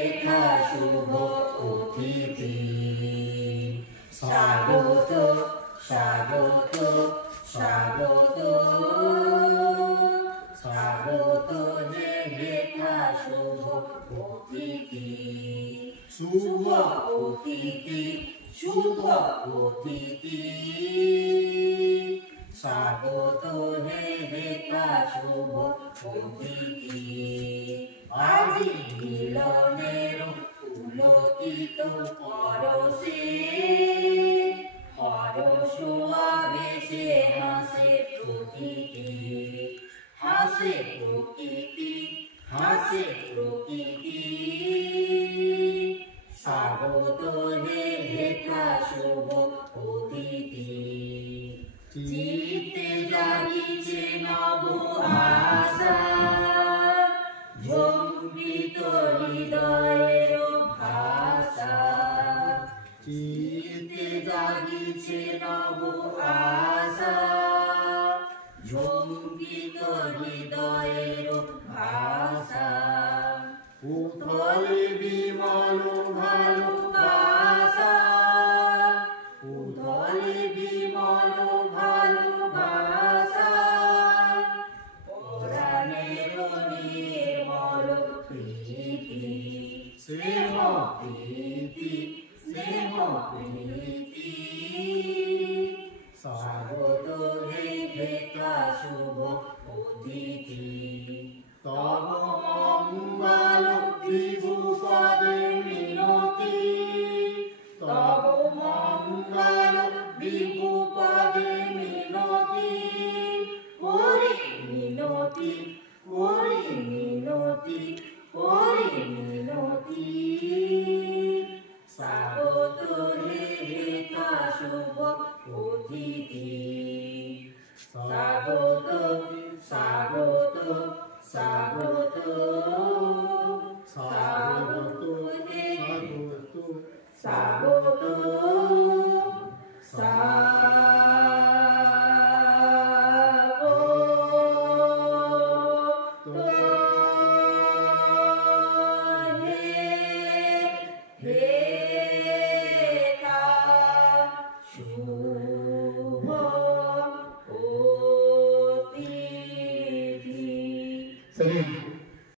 লেখা শুভ অতিথি স্বাগত স্বাগত স্বাগত স্বাগত হে লেখা শুভ অতিথি শুভ অতিথি শুভ অতিথি স্বাগত হে লেখা শুভ অতিথি আজি মিলনের পুলকিত পরশে হরষ আবেশে হাসে প্রকৃতি হাসে প্রকৃতি হাসে প্রকৃতি স্বাগত হে লেখা শুভ অতিথি চিত্তে জাগিছে নব আশা ঝঙ্কৃত হৃদয়ের ভাষা চিত্তে জাগিছে নব আশা ঝঙ্কৃত হৃদয়ের ভাষা উথলে বিমল ভালোবাসা উথলে বিমল ভালোবাসা পরাণের নির্মল প্রীতি স্নেহ প্রীতি স্নেহ প্রীতি স্বাগত হে লেখা শুভ অতিথি তব মঙ্গল বিভূপদে মিনতি তব মঙ্গল বিভূপদে মিনতি করি মিনতি করি মিনতি করি মিনতি স্বাগত হে লেখা শুভ অতিথি স্বাগত স্বাগত স্বাগত